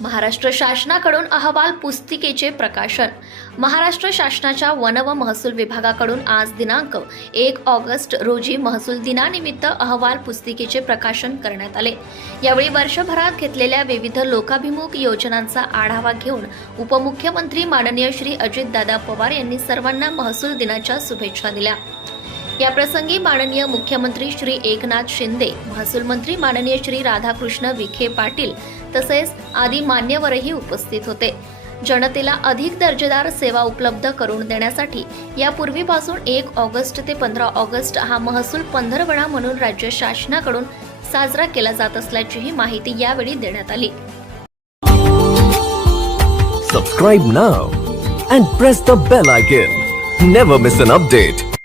महाराष्ट्र शासनाकडून अहवाल पुस्तिकेचे प्रकाशन. महाराष्ट्र शासनाच्या वन व महसूल विभागाकडून आज दिनांक एक ऑगस्ट रोजी महसूल दिनानिमित्त अहवाल पुस्तिकेचे प्रकाशन करण्यात आले. यावेळी वर्षभरात घेतलेल्या विविध लोकाभिमुख योजनांचा आढावा घेऊन उपमुख्यमंत्री माननीय श्री अजितदादा पवार यांनी सर्वांना महसूल दिनाच्या शुभेच्छा दिल्या. याप्रसंगी माननीय मुख्यमंत्री श्री एकनाथ शिंदे महसूल मंत्री माननीय श्री राधाकृष्ण विखे पाटील तसेच आदी मान्यवरही उपस्थित होते. जनतेला अधिक दर्जेदार सेवा उपलब्ध करून देण्यासाठी यापूर्वीपासून एक ऑगस्ट ते पंधरा ऑगस्ट हा महसूल पंधरवडा म्हणून राज्य शासनाकडून साजरा केला जात असल्याचीही माहिती यावेळी देण्यात आली. Subscribe now and press the bell icon never miss an update